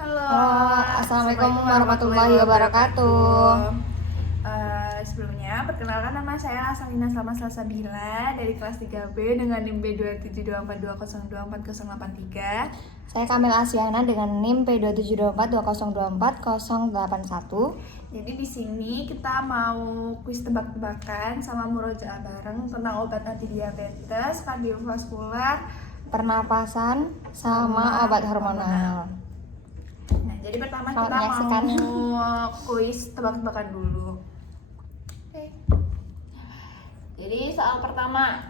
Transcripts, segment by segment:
Halo, Halo, Assalamualaikum warahmatullahi wabarakatuh. Sebelumnya, perkenalkan nama saya Asalina Salmasabila dari kelas 3B dengan NIM B272420242083. Saya Kamil Asyana dengan NIM P272420242081. Jadi di sini kita mau kuis tebak-tebakan sama murojaah bareng tentang obat anti diabetes, kardiovaskular, Pernapasan sama obat hormonal. Nah, jadi pertama Selamat kita menyaksikan. mau kuis tebak-tebakan dulu. Oke. Jadi soal pertama,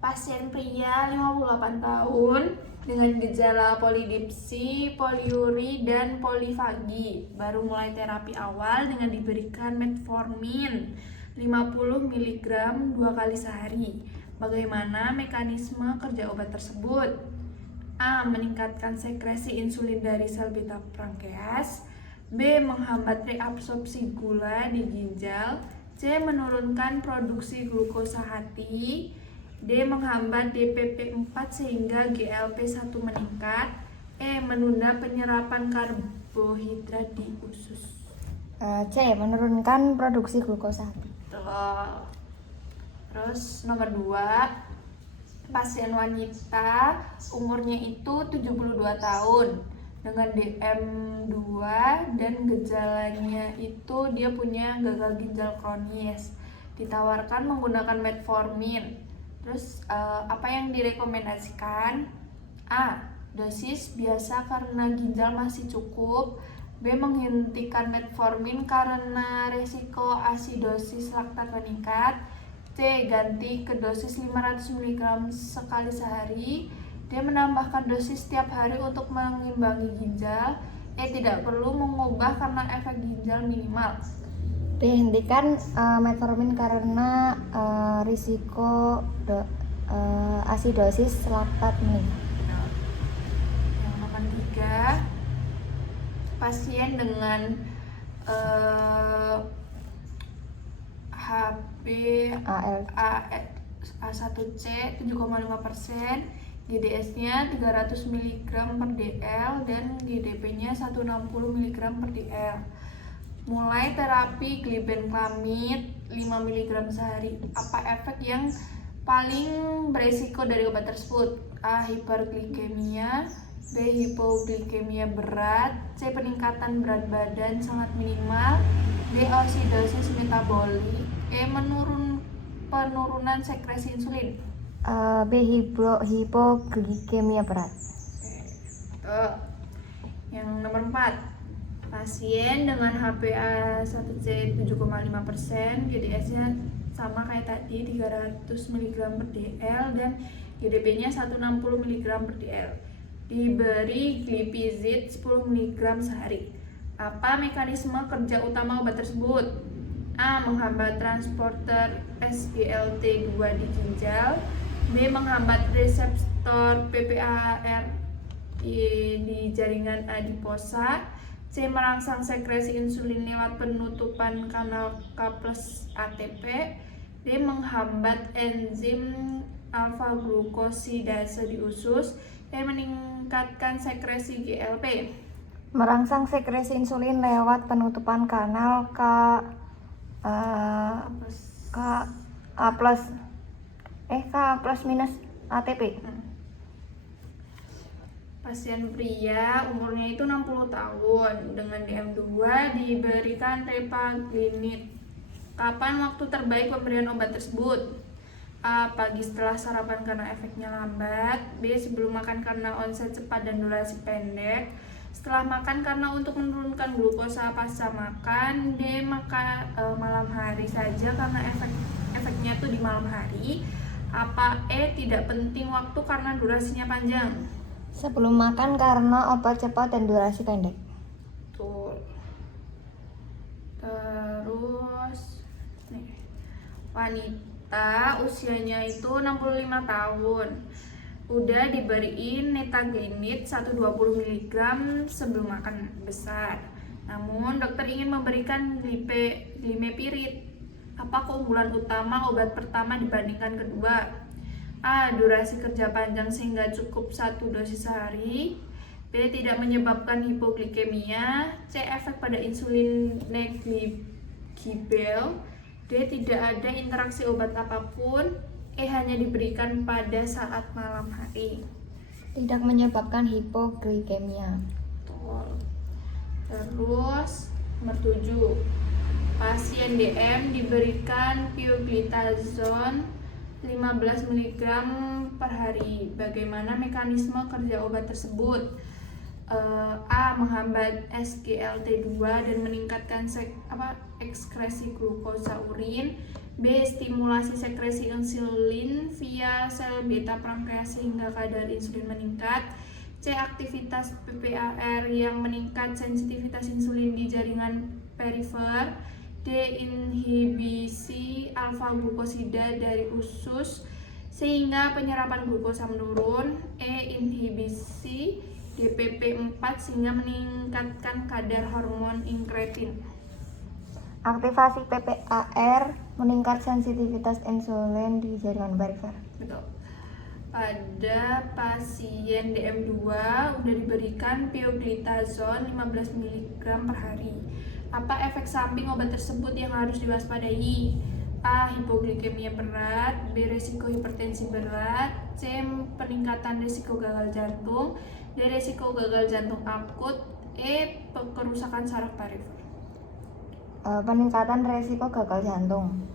pasien pria 58 tahun dengan gejala polidipsi, poliuri, dan polifagi baru mulai terapi awal dengan diberikan metformin 50 mg 2 kali sehari. Bagaimana mekanisme kerja obat tersebut? A. Meningkatkan sekresi insulin dari sel beta pankreas. B. Menghambat reabsorpsi gula di ginjal. C. Menurunkan produksi glukosa hati. D. Menghambat DPP-4 sehingga GLP-1 meningkat. E. Menunda penyerapan karbohidrat di usus. C. Menurunkan produksi glukosa. Betul. Terus nomor 2, pasien wanita umurnya itu 72 tahun dengan DM2 dan gejalanya itu dia punya gagal ginjal kronis, ditawarkan menggunakan metformin. Terus apa yang direkomendasikan? A. Dosis biasa karena ginjal masih cukup. B. Menghentikan metformin karena resiko asidosis laktat meningkat. C. Ganti ke dosis 500 mg sekali sehari. D. Menambahkan dosis setiap hari untuk mengimbangi ginjal. E. Tidak perlu mengubah karena efek ginjal minimal. D. Hentikan metformin karena risiko asidosis laktat meningkat. Yang nomor 3, pasien dengan A1C 7,5%, GDS-nya 300 mg per dl dan GDP-nya 160 mg per dl. Mulai terapi glibenclamid 5 mg sehari. Apa efek yang paling beresiko dari obat tersebut? A. Hiperglikemia. B. Hipoglikemia berat. C. Peningkatan berat badan sangat minimal. D. Asidosis metabolik. E. Penurunan sekresi insulin. B. Hipoglikemia berat. Yang nomor 4, pasien dengan HbA1c 7,5%, GDS-nya sama kayak tadi 300 mg per dl dan GDP-nya 160 mg per dl. Diberi glipizid 10 mg sehari. Apa mekanisme kerja utama obat tersebut? A. Menghambat transporter SGLT2 di ginjal. B. Menghambat reseptor PPAR di jaringan adiposa. C. Merangsang sekresi insulin lewat penutupan kanal K+ATP. D. Menghambat enzim alfa glukosidase di usus. E. Meningkatkan sekresi GLP. Merangsang sekresi insulin lewat penutupan kanal K plus minus ATP. Pasien pria umurnya itu 60 tahun dengan DM2 diberikan repaglinid. Kapan waktu terbaik pemberian obat tersebut? A. Pagi setelah sarapan karena efeknya lambat. B. Sebelum makan karena onset cepat dan durasi pendek. Setelah makan karena untuk menurunkan glukosa pasca makan. D. Malam hari saja karena efeknya tuh di malam hari. Apa E. Tidak penting waktu karena durasinya panjang? Sebelum makan karena obat cepat dan durasi pendek. Betul. Terus nih, wanita usianya itu 65 tahun, udah diberiin netagenid 120 mg sebelum makan besar. Namun dokter ingin memberikan glimepirid. Apa keunggulan utama obat pertama dibandingkan kedua? A. Durasi kerja panjang sehingga cukup 1 dosis sehari. B. B. Tidak menyebabkan hipoglikemia. C. Efek pada insulin negligibel. D. Tidak ada interaksi obat apapun. E. Hanya diberikan pada saat malam hari. Tidak menyebabkan hipoglikemia. Betul. Terus nomor 7. Pasien DM diberikan pioglitazone 15 mg per hari. Bagaimana mekanisme kerja obat tersebut? A. Menghambat SGLT2 dan meningkatkan ekskresi glukosa urin. B. Stimulasi sekresi insulin via sel beta pankreas sehingga kadar insulin meningkat. C. Aktivitas PPAR yang meningkat sensitivitas insulin di jaringan perifer. D. Inhibisi alfa glukosida dari usus sehingga penyerapan glukosa menurun. E. Inhibisi DPP4 sehingga meningkatkan kadar hormon inkretin. Aktivasi PPAR meningkat sensitivitas insulin di jaringan perifer. Betul. Pada pasien DM2 udah diberikan pioglitazone 15 mg per hari. Apa efek samping obat tersebut yang harus diwaspadai? A. Hipoglikemia berat. B. Resiko hipertensi berat. C. Peningkatan risiko gagal jantung. D. Risiko gagal jantung akut. E. Kerusakan saraf perifer. Peningkatan resiko gagal jantung.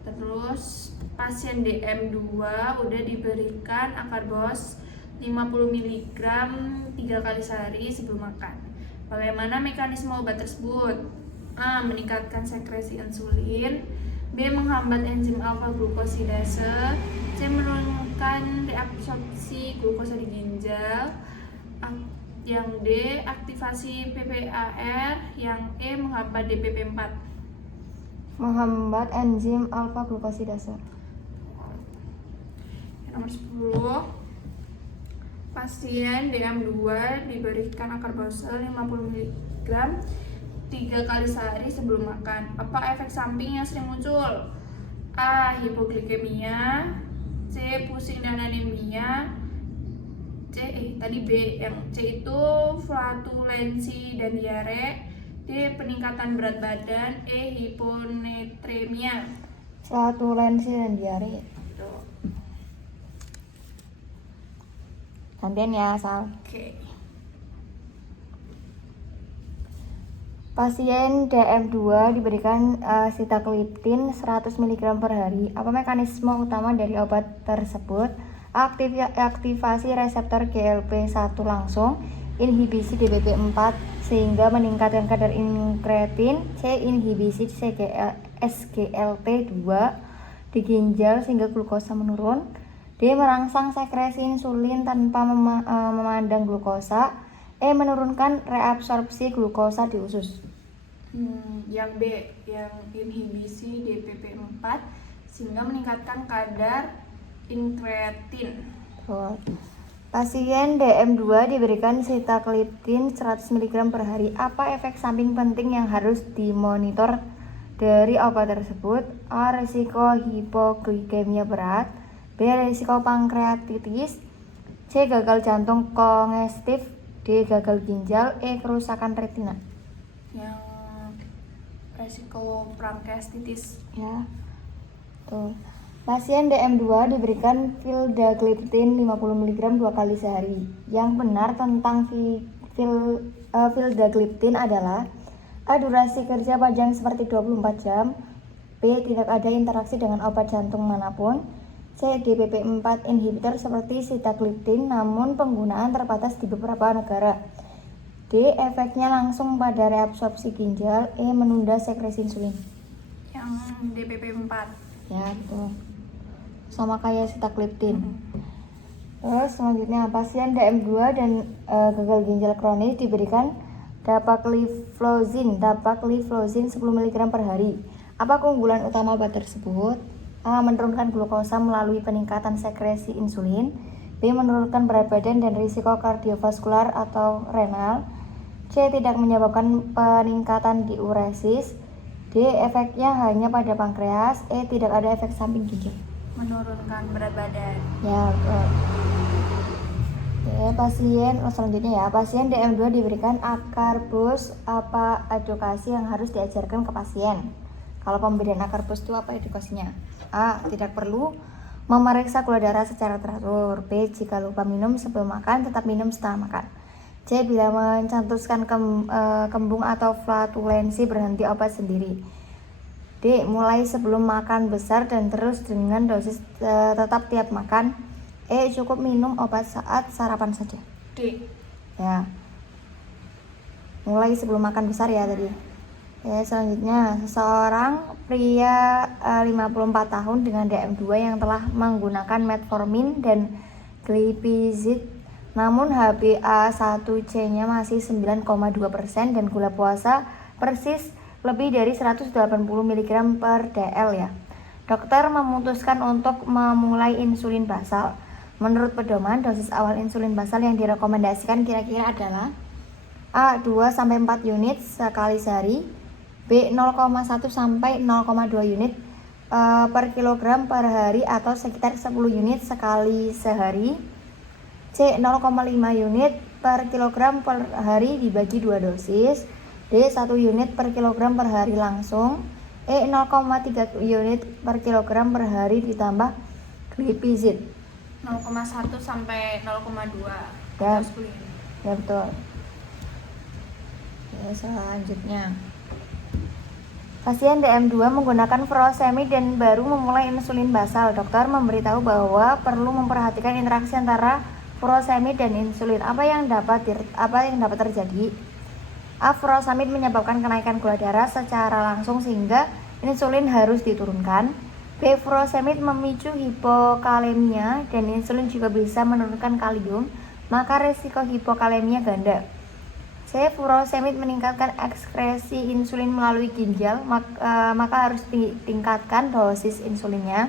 Terus pasien DM2 udah diberikan akarbos 50 mg 3 kali sehari sebelum makan. Bagaimana mekanisme obat tersebut? A. Meningkatkan sekresi insulin. B. Menghambat enzim alfa glukosidase. C. Menurunkan reabsorpsi glukosa di ginjal. Yang D. Aktivasi PPAR. Yang E. Menghambat DPP4. Menghambat enzim alfa glukosidase. Nomor 10. Pasien DM2 diberikan akarbosol 50 mg 3 kali sehari sebelum makan. Apa efek samping yang sering muncul? A. Hipoglikemia. C. Pusing dan anemia. Tadi B. Yang C itu flatulensi dan diare. D. Peningkatan berat badan. E. Hiponatremia. Flatulensi dan diare. Gantian ya, Sal. Oke. Pasien DM2 diberikan sitagliptin 100 mg per hari. Apa mekanisme utama dari obat tersebut? Aktivasi reseptor GLP1 langsung, inhibisi DPP4 sehingga meningkatkan kadar inkretin. C. Inhibisi SGLT2 di ginjal sehingga glukosa menurun. D. Merangsang sekresi insulin tanpa memandang glukosa. E. Menurunkan reabsorpsi glukosa di usus. Yang B, yang inhibisi DPP4 sehingga meningkatkan kadar inkretin. Pasien DM2 diberikan sitagliptin 100 mg per hari. Apa efek samping penting yang harus dimonitor dari obat tersebut? A. Risiko hipoglikemia berat. B. Risiko pankreatitis. C. Gagal jantung kongestif. D. Gagal ginjal. E. Kerusakan retina. Yang risiko pankreatitis. Ya, tuh. Pasien DM2 diberikan vildagliptin 50 mg 2 kali sehari. Yang benar tentang vildagliptin adalah A. Durasi kerja panjang seperti 24 jam. B. Tidak ada interaksi dengan obat jantung manapun. C. DPP4 inhibitor seperti sitagliptin, namun penggunaan terbatas di beberapa negara. D. Efeknya langsung pada reabsorpsi ginjal. E. Menunda sekresi insulin. Yang DPP4. Ya, betul. Sama kayak sitagliptin. Terus selanjutnya pasien DM2 dan gagal ginjal kronis diberikan dapagliflozin 10 mg per hari. Apa keunggulan utama obat tersebut? A. Menurunkan glukosa melalui peningkatan sekresi insulin. B. Menurunkan berat badan dan risiko kardiovaskular atau renal. C. Tidak menyebabkan peningkatan diuresis. D. Efeknya hanya pada pankreas. E. Tidak ada efek samping ginjal. menurunkan berat badan. Ya, betul. Oke, selanjutnya ya, pasien DM2 diberikan akarbus. Apa edukasi yang harus diajarkan ke pasien? Kalau pemberian akarbus itu apa edukasinya? A. Tidak perlu memeriksa gula darah secara teratur. B. Jika lupa minum sebelum makan, tetap minum setelah makan. C. Bila mencantumkan kembung atau flatulensi, berhenti obat sendiri. D. Mulai sebelum makan besar dan terus dengan dosis tetap tiap makan. E. Cukup minum obat saat sarapan saja. D. Ya, mulai sebelum makan besar ya tadi. Ya, selanjutnya, seseorang pria 54 tahun dengan DM2 yang telah menggunakan metformin dan glipizid, namun HbA1c-nya masih 9,2% dan gula puasa persis lebih dari 180 mg per dl ya. Dokter memutuskan untuk memulai insulin basal. Menurut pedoman, dosis awal insulin basal yang direkomendasikan kira-kira adalah A. 2-4 unit sekali sehari, B. 0,1 sampai 0,2 unit per kilogram per hari atau sekitar 10 unit sekali sehari, C. 0,5 unit per kilogram per hari dibagi 2 dosis, D. 1 unit per kilogram per hari langsung, E. 0,3 unit per kilogram per hari ditambah glipizid. 0,1 sampai 0,2 Ya. atau 10 unit. Ya, betul. Ya, selanjutnya, pasien DM2 menggunakan furosemid dan baru memulai insulin basal. Dokter memberitahu bahwa perlu memperhatikan interaksi antara furosemid dan insulin. Apa yang dapat terjadi? A. Furosemid menyebabkan kenaikan gula darah secara langsung sehingga insulin harus diturunkan. B. Furosemid memicu hipokalemia dan insulin juga bisa menurunkan kalium, maka resiko hipokalemia ganda. C. Furosemid meningkatkan ekskresi insulin melalui ginjal, maka harus ditingkatkan dosis insulinnya.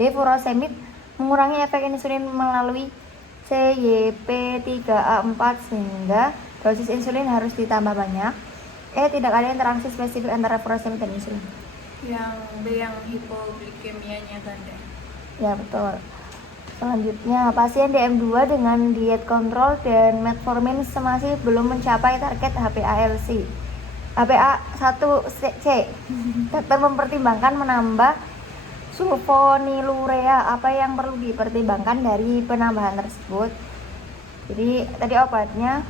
D. Furosemid mengurangi efek insulin melalui CYP3A4 sehingga dosis insulin harus ditambah banyak. E. Tidak ada interaksi spesifik antara furosemid dan insulin. Yang B, yang hipoglikemianya ganda. Ya, betul. Selanjutnya, pasien DM2 dengan diet kontrol dan metformin masih belum mencapai target HbA1c. HbA1c. Dokter mempertimbangkan menambah sulfonilurea. Apa yang perlu dipertimbangkan dari penambahan tersebut? Jadi tadi obatnya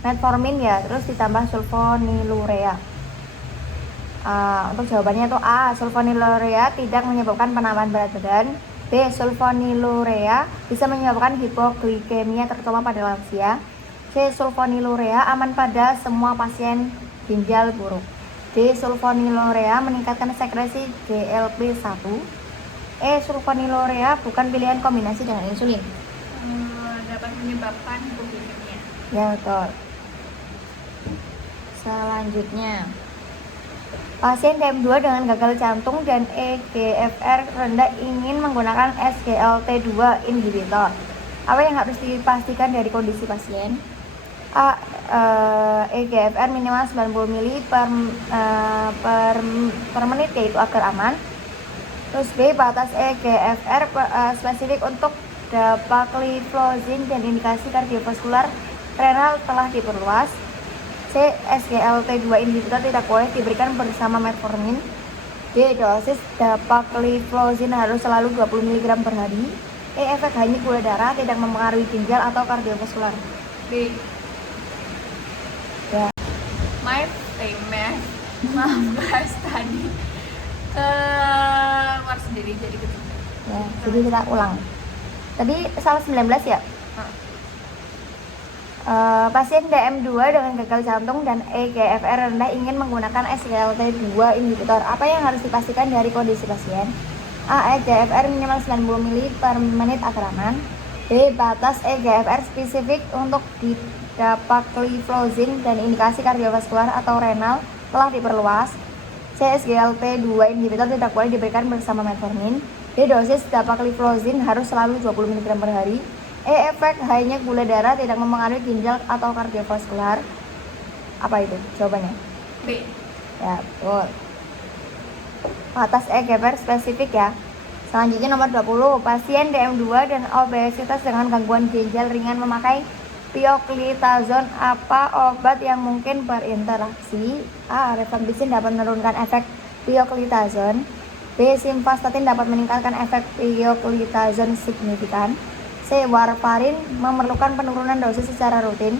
metformin ya, terus ditambah sulfonilurea. Untuk jawabannya itu A. Sulfonilurea tidak menyebabkan penambahan berat badan. B. Sulfonilurea bisa menyebabkan hipoglikemia terutama pada lansia. C. Sulfonilurea aman pada semua pasien ginjal buruk. D. Sulfonilurea meningkatkan sekresi GLP-1. E. Sulfonilurea bukan pilihan kombinasi dengan insulin. Dapat menyebabkan hipoglikemia. Ya, betul. Selanjutnya, pasien DM2 dengan gagal jantung dan eGFR rendah ingin menggunakan SGLT2 inhibitor. Apa yang harus dipastikan dari kondisi pasien? A. eGFR minimal 90 ml per menit yaitu agar aman. Terus B. Batas eGFR spesifik untuk dapagliflozin dan indikasi kardiovaskular renal telah diperluas. C. SGLT2 inhibitor tidak boleh diberikan bersama metformin. D. Dosis dapagliflozin harus selalu 20 mg per hari. E. Efek hanya gula darah tidak mempengaruhi ginjal atau kardiovaskular. B. Ya. Maaf guys, tadi keluar sendiri jadi gitu. Ya, jadi kita ulang. Tadi salah 19 ya. Pasien DM2 dengan gagal jantung dan eGFR rendah ingin menggunakan SGLT2 inhibitor. Apa yang harus dipastikan dari kondisi pasien? A. eGFR minimal 90 ml per menit agar aman. B. Batas eGFR spesifik untuk dapagliflozin dan indikasi kardiovaskular atau renal telah diperluas. C. SGLT2 inhibitor tidak boleh diberikan bersama metformin. D. Dosis dapagliflozin harus selalu 20 mg per hari. E. Efek hanya gula darah tidak mempengaruhi ginjal atau kardiovaskular. Apa itu jawabannya? B. Ya, betul. Batas eGFR spesifik ya. Selanjutnya nomor 20, pasien DM2 dan obesitas dengan gangguan ginjal ringan memakai pioglitazone. Apa obat yang mungkin berinteraksi? A. Rifampicin dapat menurunkan efek pioglitazone. B. Simvastatin dapat meningkatkan efek pioglitazone signifikan. C. Warfarin memerlukan penurunan dosis secara rutin.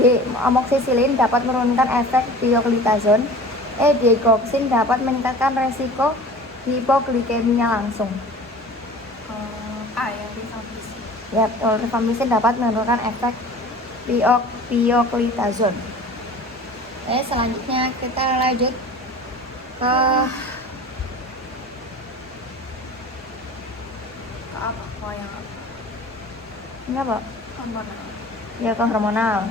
D. Amoxicillin dapat menurunkan efek pioglitazone. E. Digoxin dapat meningkatkan resiko hipoglikemia langsung. A yang rifampicin. Ya, rifampicin dapat menurunkan efek pioglitazone. Selanjutnya kita lanjut ke apa? Oh, yang apa? ini apa? Hormonal. Ya, ke hormonal.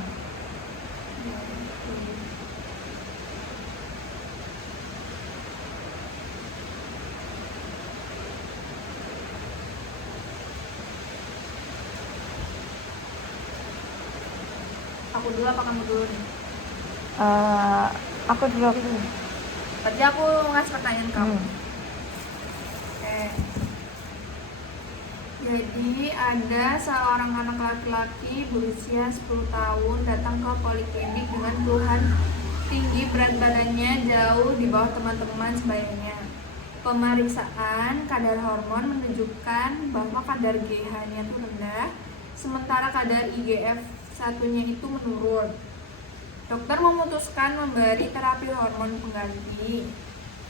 Aku dulu apa kamu dulu nih? Aku dulu. Berarti aku ngasih pertanyaan kamu. Oke. Jadi ada seorang anak laki-laki berusia 10 tahun datang ke poliklinik dengan keluhan tinggi, berat badannya jauh di bawah teman-teman sebayanya. Pemeriksaan kadar hormon menunjukkan bahwa kadar GH-nya itu rendah, sementara kadar IGF-1-nya itu menurun. Dokter memutuskan memberi terapi hormon pengganti.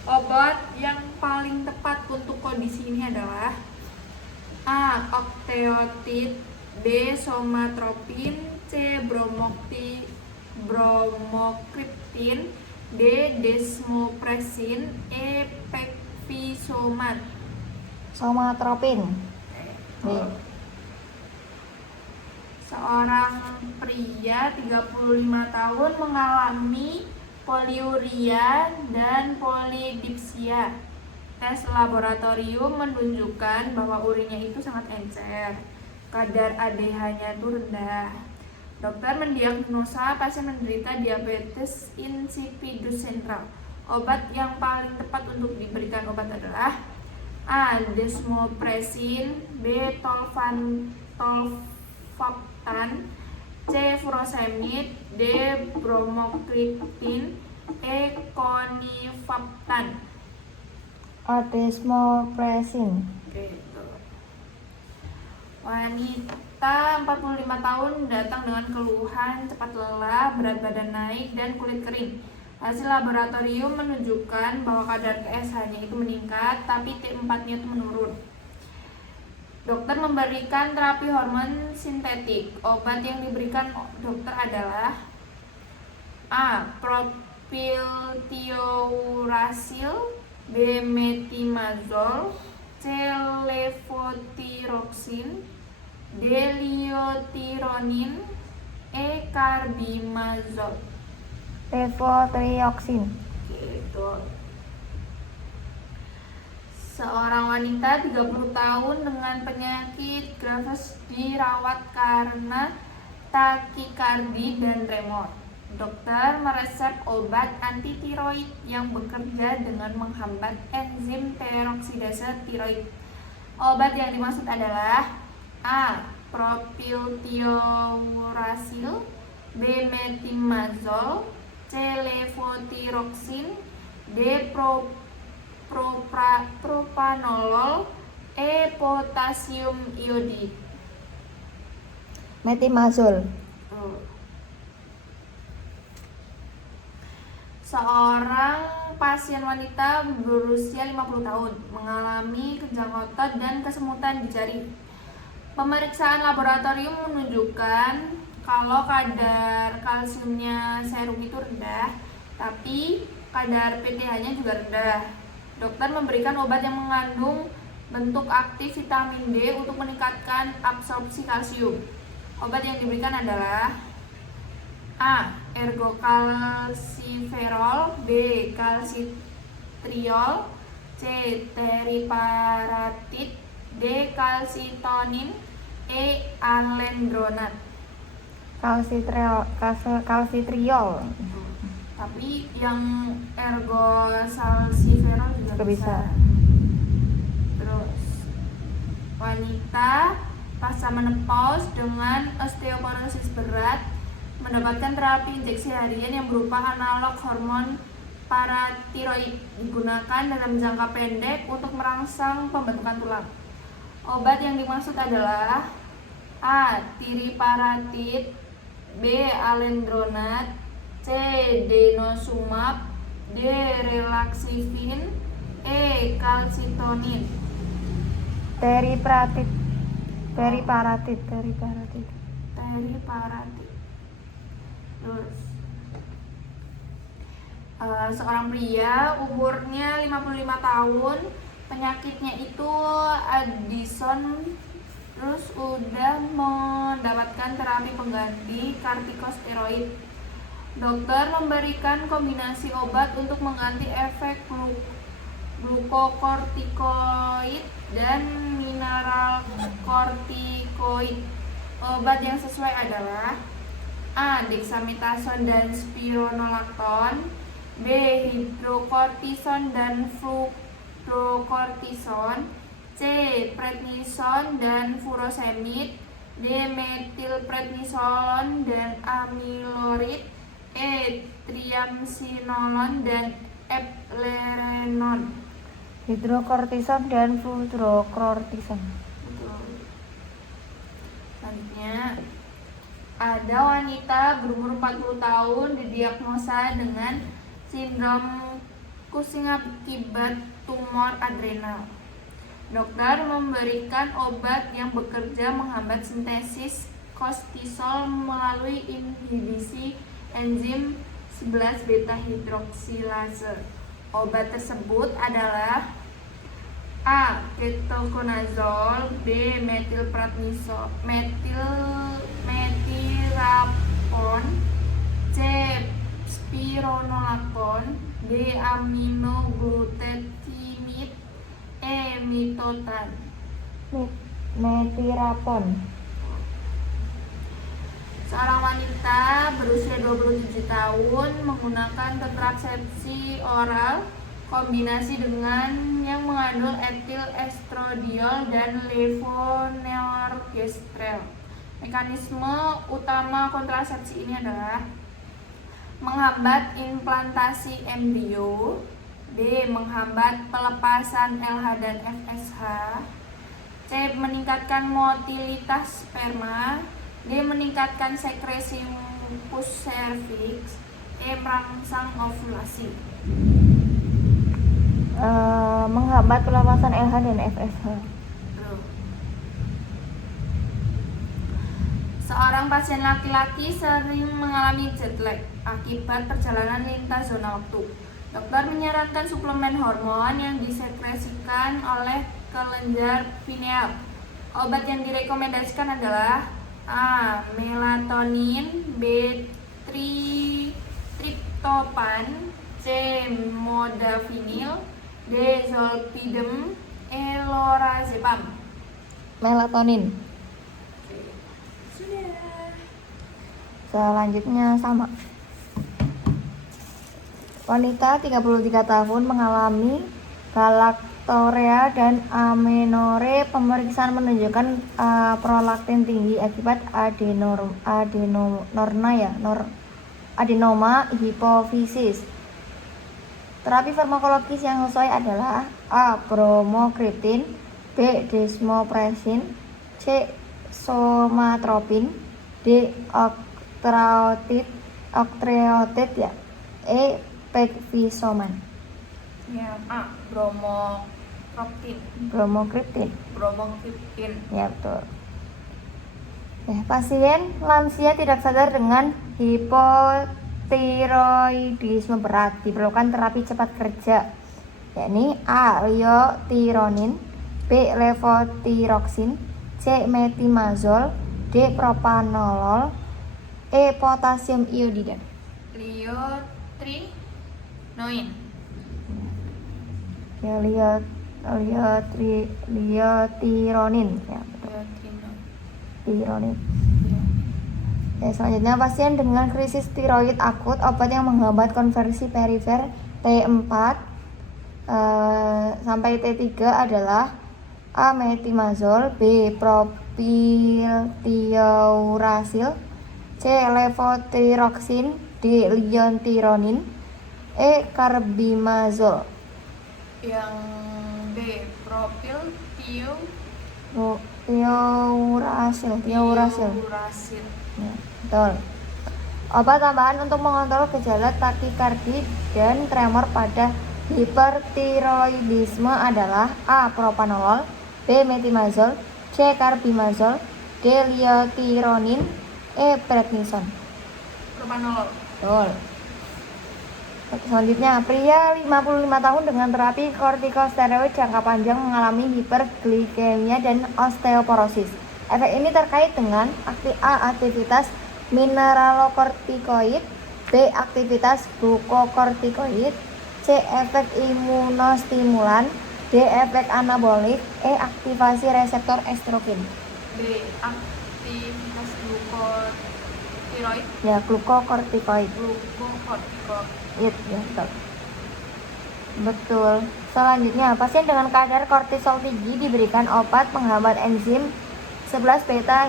Obat yang paling tepat untuk kondisi ini adalah A. Octeotide, B. Somatropin, C. Bromocriptine, D. Desmopressin, E. Pegfisomat. Somatropin. B. Seorang pria 35 tahun mengalami poliuria dan polidipsia. Tes laboratorium menunjukkan bahwa urinnya itu sangat encer. Kadar ADH-nya itu rendah. Dokter mendiagnosa pasien menderita diabetes insipidus sentral. Obat yang paling tepat untuk diberikan obat adalah A. Desmopressin, B. Tolvaptan, C. Furosemid, D. Bromocriptine, E. Conifaptan. Desmopressin. Gitu. Wanita 45 tahun datang dengan keluhan cepat lelah, berat badan naik, dan kulit kering. Hasil laboratorium menunjukkan bahwa kadar TSH-nya itu meningkat, tapi T4-nya itu menurun. Dokter memberikan terapi hormon sintetik. Obat yang diberikan dokter adalah A. Propylthiouracil, B. Metimazole, C. Levotiroxin, D. Liothyronine, E. Carbimazole. Levotiroxin. Gitu. Seorang wanita 30 tahun dengan penyakit Graves dirawat karena takikardi dan tremor. Dokter meresep obat antitiroid yang bekerja dengan menghambat enzim peroksidase tiroid. Obat yang dimaksud adalah A. Propylthiouracil, B. Metimazole, C. Levotiroxin, D. Propranolol, E. Potasium iodid. Metimazole. Seorang pasien wanita berusia 50 tahun mengalami kejang otot dan kesemutan di jari. Pemeriksaan laboratorium menunjukkan kalau kadar kalsiumnya serum itu rendah, tapi kadar PTH-nya juga rendah. Dokter memberikan obat yang mengandung bentuk aktif vitamin D untuk meningkatkan absorpsi kalsium. Obat yang diberikan adalah A. Ergokalsiferol, B. Kalsitriol, C. Teriparatid, D. Kalsitonin, E. Alendronat. Kalsitriol. Tapi yang ergosalsiferol juga bisa. Terus wanita pasca menopause dengan osteoporosis berat mendapatkan terapi injeksi harian yang berupa analog hormon paratiroid digunakan dalam jangka pendek untuk merangsang pembentukan tulang. Obat yang dimaksud adalah A. Tiriparatit, B. Alendronat, C. Denosumab, D. Relaxivin, E. Calcitonin. Teriparatid. Terus seorang pria umurnya 55 tahun, penyakitnya itu Addison, terus udah mendapatkan terapi pengganti kortikosteroid. Dokter memberikan kombinasi obat untuk mengganti efek glukokortikoid dan mineral kortikoid. Obat yang sesuai adalah A. Dexamethasone dan spironolactone, B. Hidrocortisone dan fludrocortisone, C. Prednisone dan furosemid, D. Metilprednisolone dan amyloid, E. Triamcinolone dan eplerenone. Hidrokortison dan fludrokortison. Selanjutnya, ada wanita berumur 40 tahun didiagnosa dengan sindrom Cushing akibat tumor adrenal. Dokter memberikan obat yang bekerja menghambat sintesis kortisol melalui inhibisi enzim 11 beta hidroksilase. Obat tersebut adalah A. Ketoconazole, B. Metilrapone, C. Spironolactone, D. Aminoglutamide, E. Mitotan. Metirapon. Seorang wanita berusia 27 tahun menggunakan kontrasepsi oral kombinasi dengan yang mengandung etil estradiol dan levonorgestrel. Mekanisme utama kontrasepsi ini adalah menghambat implantasi embrio, B. Menghambat pelepasan LH dan FSH, C. Meningkatkan motilitas sperma, D. Meningkatkan sekresi mucus cervix, E. Merangsang ovulasi. Menghambat pelepasan LH dan FSH. Seorang pasien laki-laki sering mengalami jet lag akibat perjalanan lintas zona waktu. Dokter menyarankan suplemen hormon yang disekresikan oleh kelenjar pineal. Obat yang direkomendasikan adalah A. Melatonin, B. Triptopan, C. Modafinil, D. Zolpidem, E. Lorazepam. Melatonin. Selanjutnya sama. Wanita 33 tahun mengalami galaktorea dan amenore. Pemeriksaan menunjukkan prolaktin tinggi akibat adenoma hipofisis. Terapi farmakologis yang sesuai adalah A. Bromokriptin, B. Desmopressin, C. Somatropin, D. Octreotide ya, E. Pegvisoman. Ya, A. Bromokriptin. Ya betul. Pasien lansia tidak sadar dengan hipotiroidisme berat diperlukan terapi cepat kerja, yakni A. Liotironin, B. Levotiroxin, C. Metimazol, D. Propanolol, E. Potasium iodida. Liotrinoin. Ya, liotironin. Ya, betul. Tironin. Ya, selanjutnya pasien dengan krisis tiroid akut, obat yang menghambat konversi perifer T4 sampai T3 adalah A. Metimazol, B. Propylthiouracil, C. Levothyroxine, D. Liontironin, E. Carbimazole. Yang B, Thiouracil. Thiouracil. Ya, betul. Obat tambahan untuk mengontrol gejala takikardi dan tremor pada hipertiroidisme adalah A. Propanolol, B. Metimazol, C. Carbimazole, D. Liontironin, E. Prednison. Propanolol. Betul. Selanjutnya, pria 55 tahun dengan terapi kortikosteroid jangka panjang mengalami hiperglikemia dan osteoporosis. Efek ini terkait dengan A. Aktivitas mineralokortikoid, B. Aktivitas glukokortikoid, C. Efek imunostimulan, D. Efek anabolik, E. Aktivasi reseptor estrogen. B, aktivitas glukotiroid. Ya, glukokortikoid. Ya, betul. Betul. Selanjutnya, pasien dengan kadar kortisol tinggi diberikan obat penghambat enzim 11 beta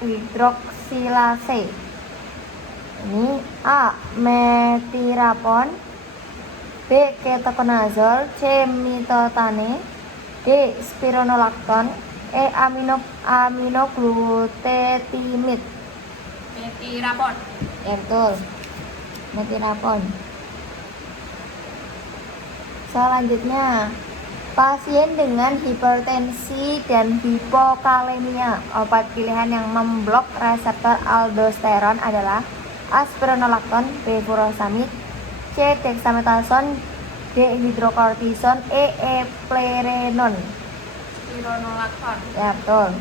hidroksilase. Ini A. Metirapon, B. Ketoconazole, C. Mitotane, D. Spironolactone, E. Aminoglutetimid. Metirapon. Ya, betul. Metirapon. Selanjutnya, pasien dengan hipertensi dan hipokalemia. Obat pilihan yang memblok reseptor aldosteron adalah A. Spironolactone, B. Furosemide, C. Dexamethasone, D. Hidrocortisone, E. Eplerenone. Spironolactone. Ya, betul.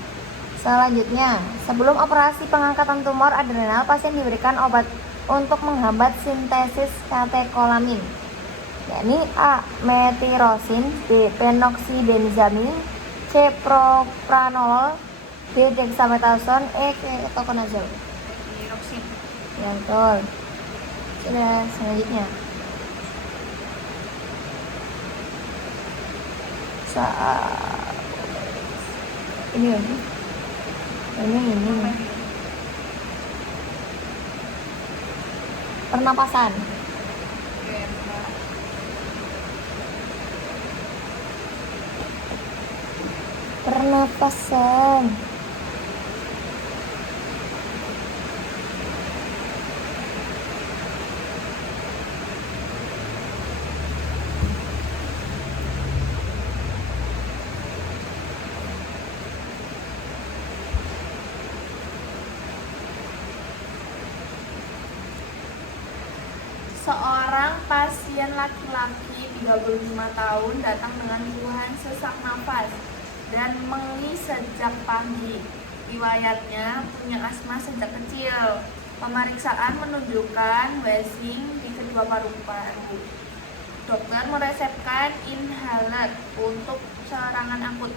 Selanjutnya, sebelum operasi pengangkatan tumor adrenal, pasien diberikan obat untuk menghambat sintesis katekolamin, yakni A. Metirosin, B. Penoxybenzamine, C. Propranolol, D. Dexamethasone, E. Ketoconazole. Tiroxin. Ya, betul. Sudah, selanjutnya. Ini lagi. Ini. Pernapasan. Oke, Mbak. Pernapasan. Seorang pasien laki-laki 35 tahun datang dengan keluhan sesak nafas dan mengi sejak pagi. Riwayatnya punya asma sejak kecil. Pemeriksaan menunjukkan wheezing di kedua paru-paru. Dokter meresepkan inhaler untuk serangan akut.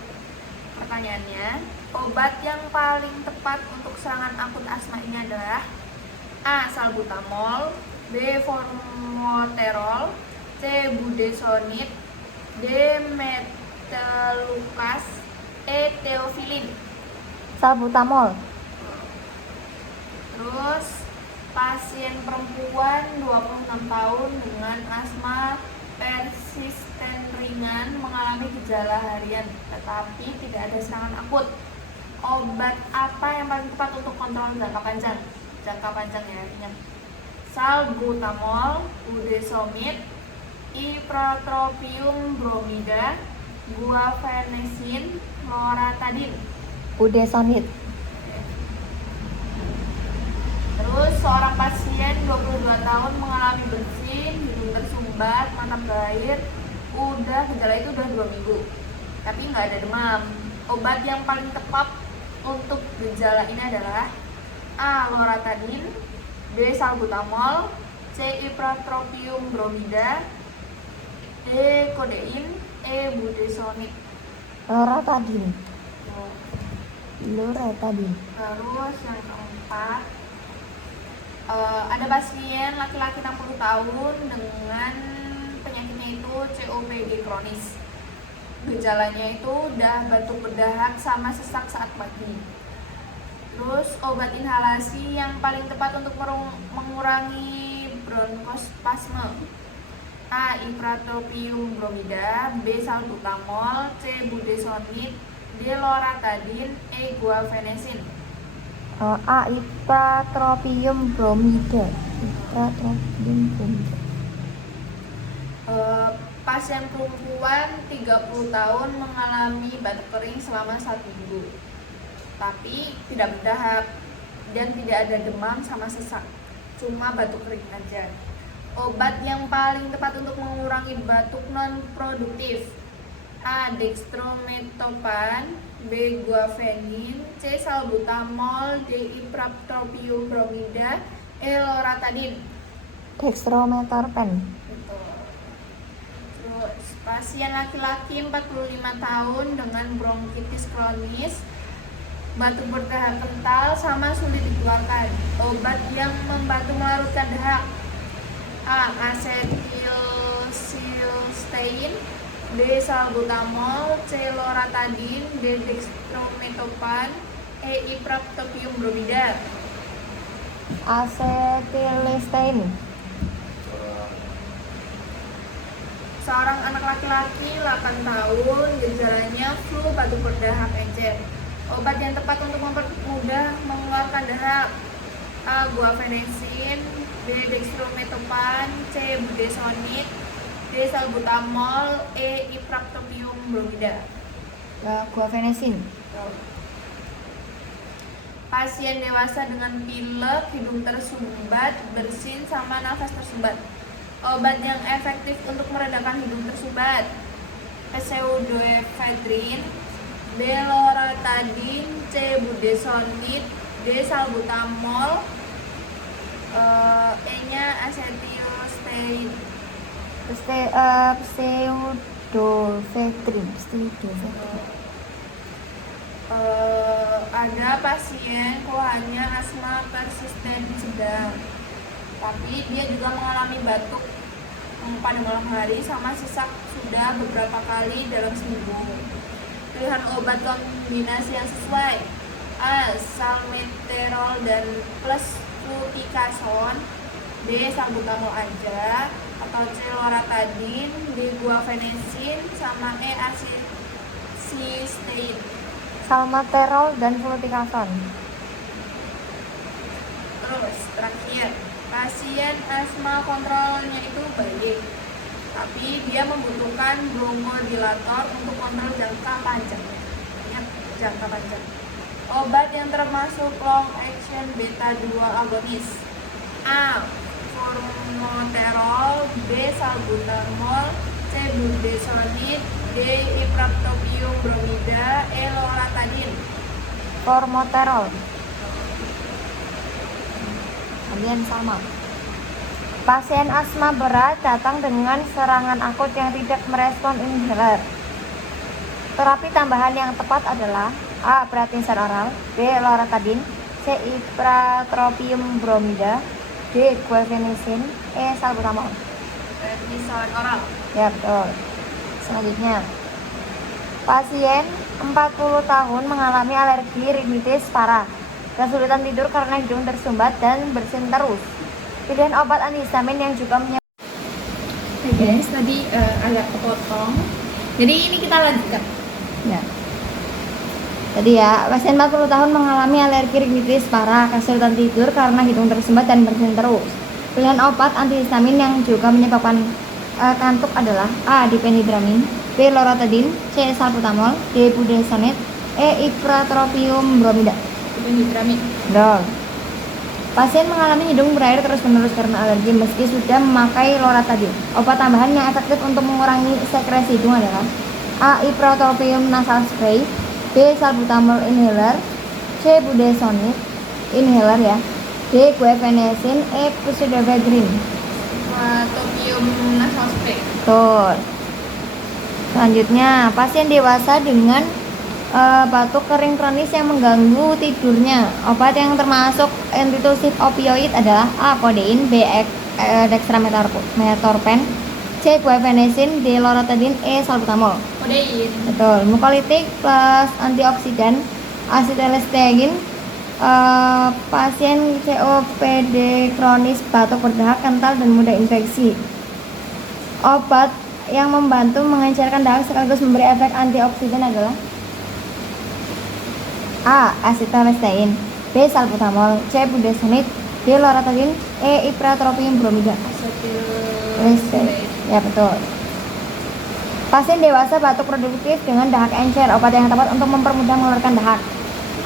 Pertanyaannya, obat yang paling tepat untuk serangan akut asma ini adalah A. Salbutamol, B. Formoterol, C. Budesonide, D. Metelucas, E. Theophylline. Salbutamol. Terus pasien perempuan 26 tahun dengan asma persisten ringan mengalami gejala harian tetapi tidak ada serangan akut. Obat apa yang paling tepat untuk kontrol jangka panjang? Jangka panjang ya, ingat. Salbutamol, budesonide, ipratropium bromida, guaifenesin, loratadine. Budesonide. Terus seorang pasien 22 tahun mengalami bersin, hidung tersumbat, mata berair, gejala itu udah 2 minggu, tapi nggak ada demam. Obat yang paling tepat untuk gejala ini adalah A. Loratadine, B. Salbutamol, C. Ipratropium bromida, D. Codeine, E. Budesonide. Loratadine. Terus yang keempat, ada pasien laki-laki 60 tahun dengan penyakitnya itu COPD kronis. gejalanya itu udah batuk berdahak sama sesak saat pagi. Terus obat inhalasi yang paling tepat untuk mengurangi bronkospasme: A. Ipratropium bromida, B. salbutamol, C. budesonide, D. loratadine, E. guaifenesin. A. Ipratropium bromida. Ipratropium bromida. Pasien perempuan 30 tahun mengalami batuk kering selama 1 minggu, tapi tidak berdahak dan tidak ada demam sama sesak, cuma batuk kering aja. Obat yang paling tepat untuk mengurangi batuk non produktif: A. dextromethorphan, B. guaifenin, C. salbutamol, D. ipratropium bromida, E. loratadine. Dextromethorphan. Terus pasien laki-laki 45 tahun dengan bronkitis kronis, batuk berdahak kental sama sulit dikeluarkan. Obat yang membantu melarutkan dahak: A. acetylcysteine, B. salbutamol, C. loratadine, D. dextromethorphan, E. ipratropium bromida. Acetylcysteine. Seorang anak laki-laki 8 tahun, gejalanya flu, batuk berdahak, encer. Obat yang tepat untuk mempermudah mengeluarkan dahak: A. guaifenesin, B. dextromethorphan, C. budesonide, D. salbutamol, E. ipratropium bromida. Guaifenesin. Pasien dewasa dengan pilek, hidung tersumbat, bersin, sama nafas tersumbat. Obat yang efektif untuk meredakan hidung tersumbat: pseudoephedrine, B. loratadine, C. budesonide, D. salbutamol, E-nya acetylcysteine. Pseudoephedrine. Ada pasien keluhannya asma persisten sedang, tapi dia juga mengalami batuk pada malam hari sama sesak sudah beberapa kali dalam seminggu. Pilihan obat kombinasi yang sesuai: A. salmeterol dan plus fluticasone, B. salbutamol aja, atau C. loratadine, D. guaifenesin, sama E. acetylcysteine. Salmeterol dan fluticasone. Terus terakhir, pasien asma kontrolnya itu baik, tapi dia membutuhkan bronchodilator untuk kontrol jangka panjang. Ingat, jangka panjang. Obat yang termasuk long action beta 2 agonis: A. formoterol, B. salbutamol, C. budesonide, D. ipratropium bromida, E. loratadine. Formoterol. Kemudian sama. Pasien asma berat datang dengan serangan akut yang tidak merespon inhaler. Terapi tambahan yang tepat adalah A. prednisone oral, B. loratadine, C. ipratropium bromida, D. guaifenesin, E. salbutamol. Prednisone oral. Ya betul. Selanjutnya, pasien 40 tahun mengalami alergi rinitis parah, kesulitan tidur karena hidung tersumbat dan bersin terus. Pilihan obat antihistamin yang juga Hey guys, tadi agak kepotong. Jadi ini kita lanjutkan. Ya. Tadi ya, pasien 40 tahun mengalami alergi rinitis parah, kesulitan tidur karena hidung tersumbat dan bersin terus. Pilihan obat antihistamin yang juga menyebabkan kantuk adalah A. diphenhydramine, B. loratadine, C. salbutamol, D. budesonide, E. ipratropium bromida. Diphenhydramine. Betul. Pasien mengalami hidung berair terus-menerus karena alergi meski sudah memakai loratadine. Obat tambahan yang efektif untuk mengurangi sekresi hidung adalah A. ipratropium nasal spray, B. salbutamol inhaler, C. budesonide inhaler ya, D. guaifenesin, E. pseudoephedrine. Topium nasal spray. Betul. Selanjutnya, pasien dewasa dengan batuk kering kronis yang mengganggu tidurnya. Obat yang termasuk antitusif opioid adalah A. kodein, B. dextromethorphan, C. Guaifenesin, D. Loratadine, E. Salbutamol. Kodein. Betul. Mukolitik plus antioksidan, asetilesteiin. Pasien COPD kronis, batuk berdahak, kental dan mudah infeksi. Obat yang membantu mengencerkan dahak sekaligus memberi efek antioksidan adalah A. Asetilesteiin, B. Salbutamol, C. Budesonide, D. Loratadine, E. Ipratropium bromida. Asetilesteiin. Ya betul. Pasien dewasa batuk produktif dengan dahak encer, obat yang tepat untuk mempermudah mengeluarkan dahak.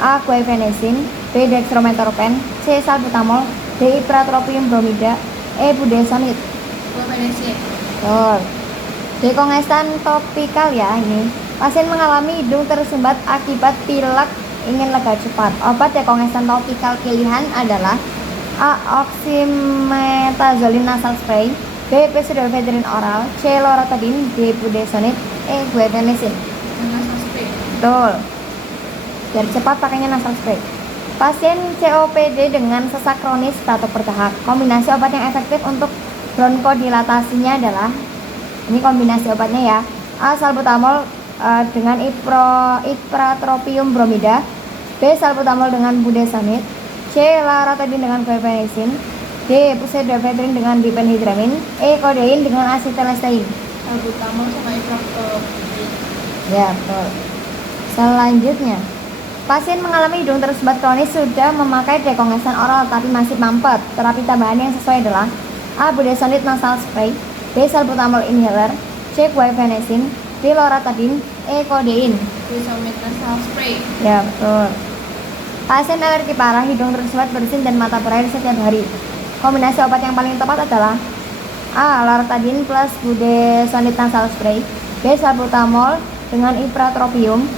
A. Guaifenesin, B. Dextromethorphan, C. Salbutamol, D. Ipratropium bromida, E. Budesonide. Guaifenesin. Betul. Dekongestan topikal ya ini. Pasien mengalami hidung tersumbat akibat pilek ingin lega cepat. Obat dekongestan topikal pilihan adalah A. Oxymetazoline nasal spray, B. Pseudoephedrine oral, C. Loratadine, D. Budesonide, E. Guaifenesin. Nasal spray. Betul. Biar cepat pakainya nasal spray. Pasien COPD dengan sesak kronis batuk berdahak. Kombinasi obat yang efektif untuk bronkodilasinya adalah, ini kombinasi obatnya ya, A. Salbutamol dengan ipratropium bromida, B. Salbutamol dengan budesonide, C. Loratadine dengan guaifenesin, D. Pseudoephedrine dengan diphenhydramine, E. Kodein dengan asetilesteiin. Salbutamol sama ipratropium. Ya betul. Selanjutnya, pasien mengalami hidung tersumbat kronis sudah memakai dekongestan oral tapi masih mampet. Terapi tambahan yang sesuai adalah A. Budesonide nasal spray, B. Salbutamol inhaler, C. Guaifenesin, D. Loratadine, E. Kodein. Budesonide nasal spray. Ya betul. Pasien alergi parah, hidung tersumbat bersin dan mata berair setiap hari. Kombinasi obat yang paling tepat adalah A. Loratadine plus budesonide nasal spray, B. Salbutamol dengan ipratropium,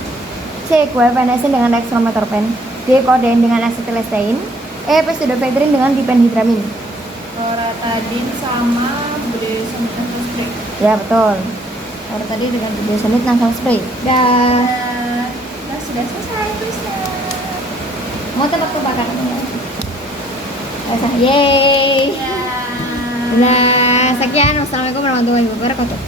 C. Guaifenesin dengan dextromethorphan, D. Kodein dengan asetilesteiin, E. Pseudoephedrine dengan diphenhydramine. Loratadine sama budesonide nasal spray. Ya betul. Loratadine dengan budesonide nasal spray. Dah. Nah, sudah selesai tulisnya. Mau tebak-tebakan ya? Yeay. Ya. Nah, sekian. Wassalamualaikum warahmatullahi wabarakatuh.